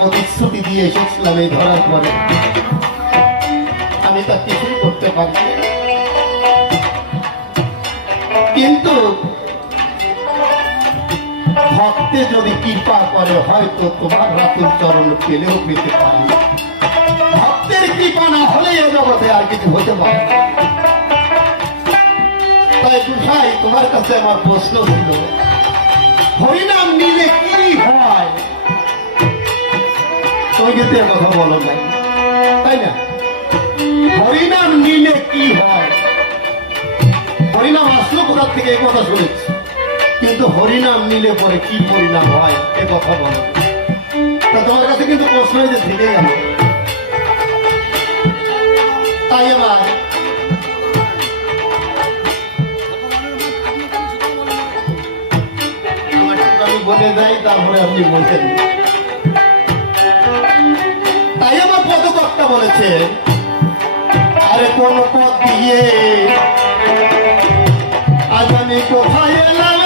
প্রতিশ্রুতি দিয়ে এসেছিলাম এই ধরার পরে আমি তা কিছুই করতে পারি, কিন্তু ভক্তে যদি কৃপা করে হয়তো তোমার রাতুল চরণ পেলেও পেতে পারি। ভক্তের কৃপা না হলে এ জগতে আর কিছু হতে পারে। তাই দুসাই তোমার কাছে আমার প্রশ্ন ছিল, হরিনাম নিলে কি হয়? ওইতে কথা বলো না, তাই না? হরিনাম নিলে কি হয়? হরিনাম আসলো কোথার থেকে এই কথা শুনেছি, কিন্তু হরিনাম নিলে পরে কি পরিণাম হয় এ কথা বলো। তা তোমার কাছে কিন্তু প্রশ্ন যে থেকে গেল। তাই আমার আমি বলে যাই, তারপরে আপনি বলছেন। তাই আমার পদকর্তা বলেছে, আরে কোন পথ দিয়ে আজ আমি কোথায় এলাম,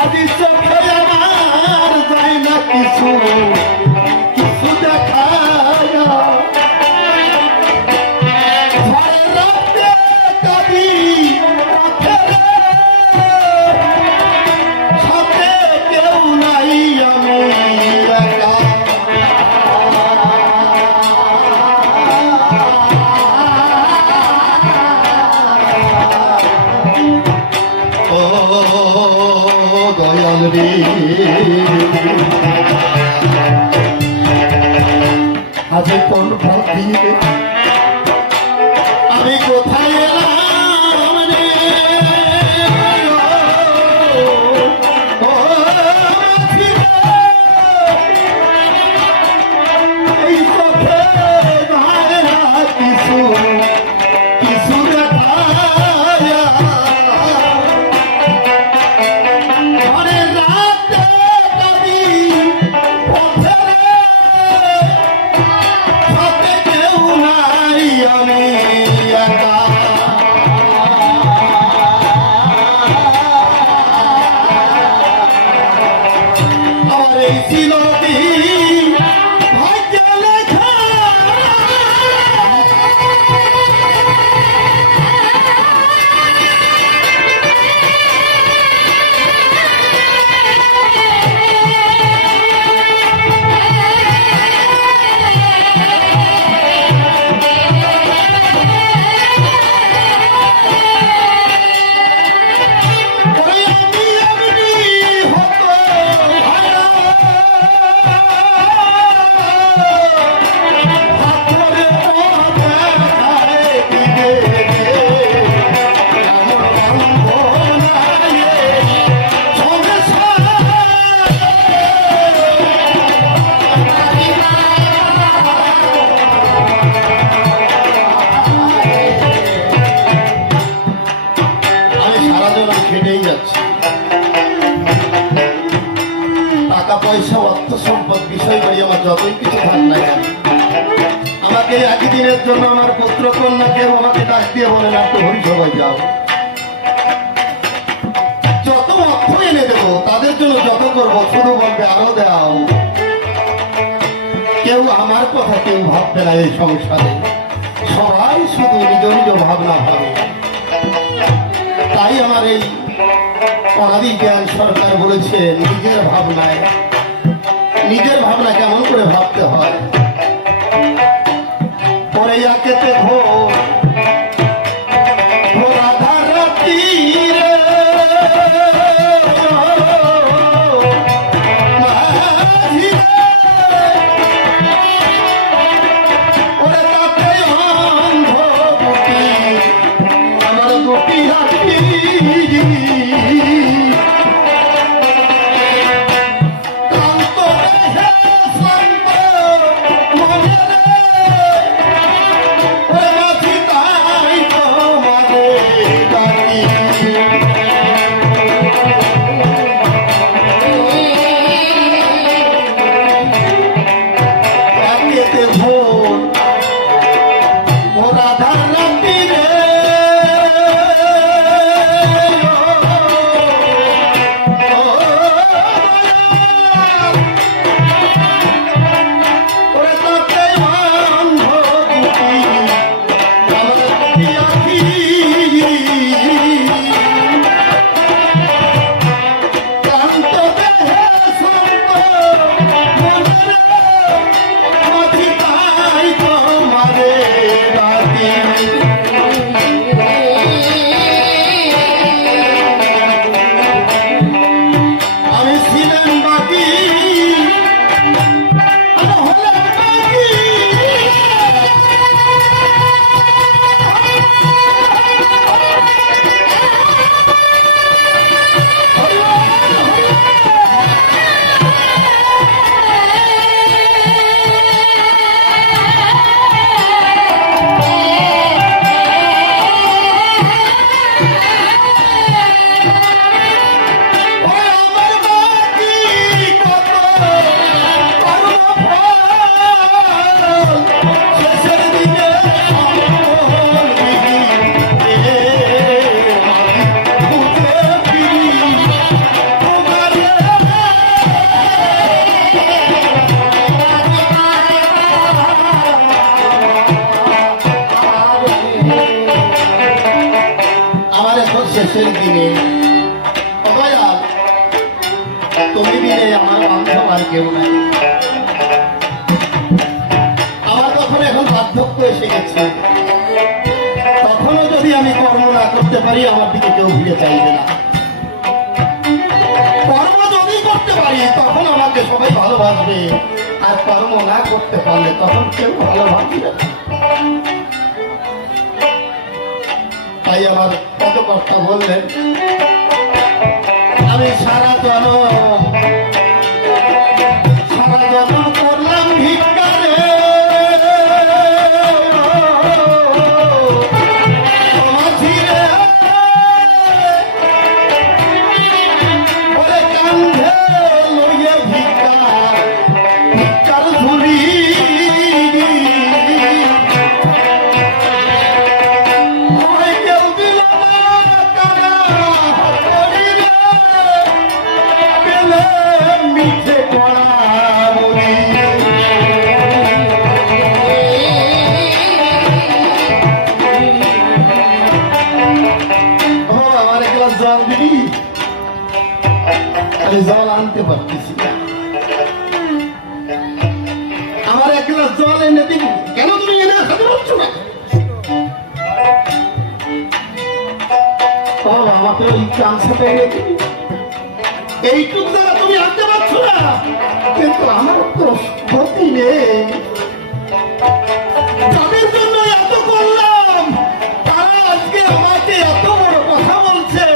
আজ চোখে আমার যায় না কিছু কিছু দেখা আজ কোন পথ দিয়ে আমি কোথায় এলাম রে? এই চোখে কিছু কিছু আমি আমাকে একদিনের জন্য আমার পুত্র কন্যাকে আমাকে ডাক দিয়ে বলে না তো হরিসভায় যাও, যত অর্থ এনে দেবো তাদের জন্য যত করবো, শুধু বলবে আরো দাও। কেউ আমার কথা কেউ ভাববে না এই সংসারে, সবাই শুধু নিজ নিজ ভাবনা ভাবে। তাই আমার এই অনাদি জ্ঞান সরকার বলেছে নিজের ভাবনা কেমন করে ভাবতে হয়। পরে একেতে শেষের দিনে তুমি বিনে আমার বান্ধব আর কেউ নাই। আমার তখন এখন বার্ধক্য এসে গেছে, তখনও যদি আমি কর্ম না করতে পারি আমার দিকে কেউ ফিরে চাইবে না। কর্ম যদি করতে পারি তখন আমাকে সবাই ভালোবাসবে, আর কর্ম না করতে পারলে তখন কেউ ভালোবাসবে না। তাই আমার পদকর্তা বললেন আমি সারা জন্ম করলাম ভিক্ষারে, বলে কান্ধে লইয়ে ভিক্ষার ঝুলি জল আনতে পারতেছি না, আমার এক গ্লাস জল এনে দিবি। কেন তুমি এনে খাতে পারছো না? আমাকে ওই চান্সটা এনে দিবি, এইটুক দ্বারা তুমি আনতে পারছো না, কিন্তু আমার তো ক্ষতি নেই। তাদের জন্য এত করলাম, তারা আজকে আমাকে এত বড় কথা বলছে,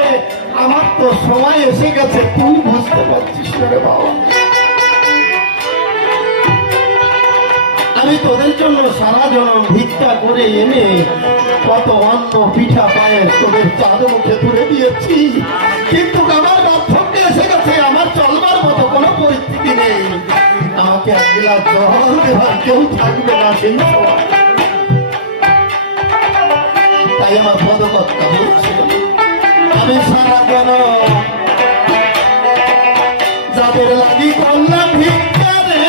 আমার তো সময় এসে গেছে, তুই বুঝতে পারছিস না রে বাবা। আমি তোদের জন্য সারা জনম ভিক্ষা করে এনে কত অন্ন পিঠা পায়েস তোদের চাঁদ মুখে তুলে দিয়েছি, কিন্তু আমার বার্ধক্য এসে গেছে, আমার চলবার মতো কোনো পরিস্থিতি নেই। আমাকে এক গ্লাস জল দেওয়ার কেউ থাকবে না সেই সময়। তাই আমার পদকর্তা বলছে আমি সারা কেন যাদের লাগি করলাম ভিক্ষা রে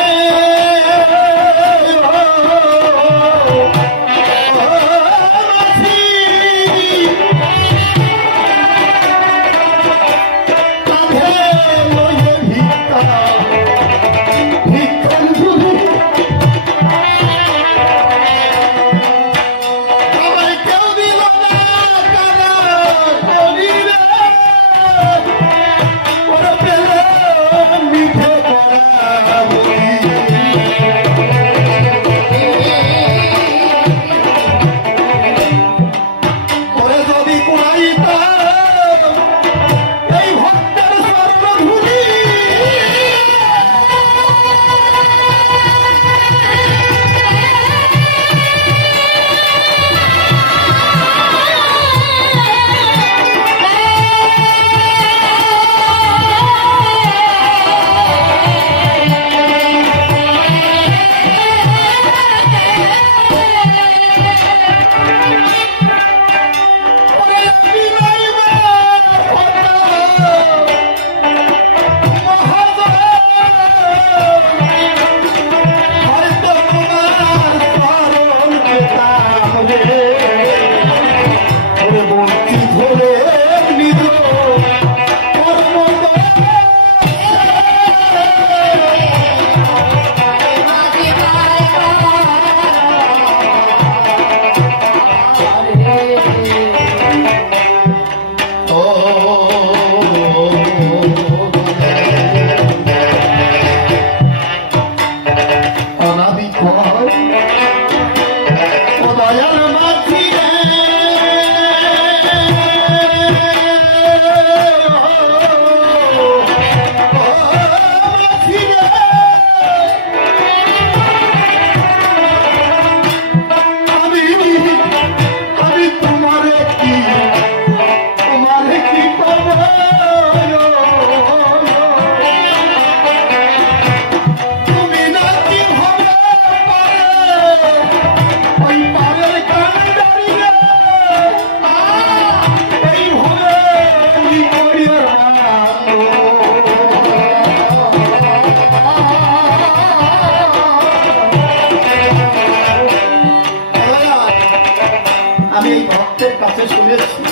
আমি এই ভক্তের কাছে শুনেছি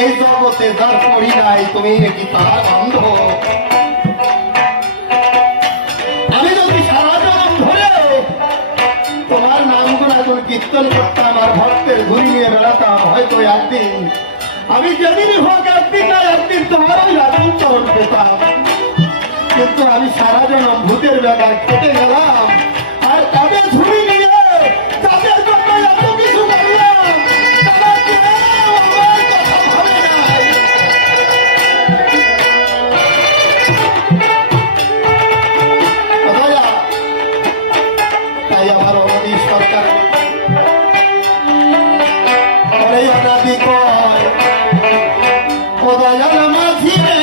এই জগতে যার পড়ি নাই তুমি নাকি তার অন্ধ। আমি যদি সারা জনম ধরে তোমার নামগুলো এখন কীর্তন করতাম আর ভক্তের ঘুরি নিয়ে বেড়াতাম, হয়তো একদিন আমি যেদিনই হোক একদিন না একদিন তোমার ওই রাজচরণ পেতাম। কিন্তু আমি সারা জনম ভূতের বেলায় কেটে গেলাম আর তাদের ঝুড়ি নিয়ে তাদের জন্য এত কিছু করলাম, তারা কেউ আমার কথা ভাবে নাই। তাই আমার অনাদি সরকার অনাদি কয় ও দয়াল মাঝি রে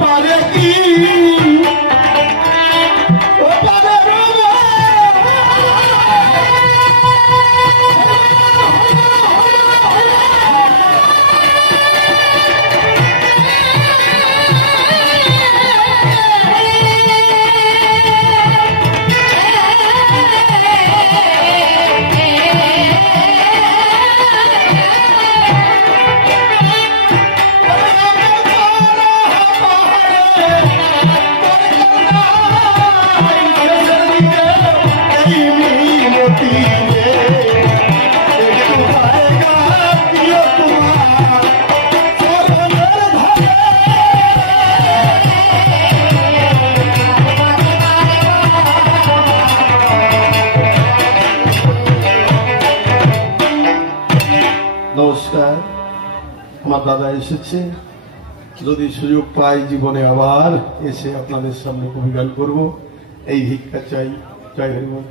পারে কি নমস্কার। আমার দাদা এসেছে, যদি সুযোগ পাই জীবনে আবার এসে আপনাদের সামনে অভিজ্ঞান করব। এই ভিক্ষা চাই। জয় হরিবল।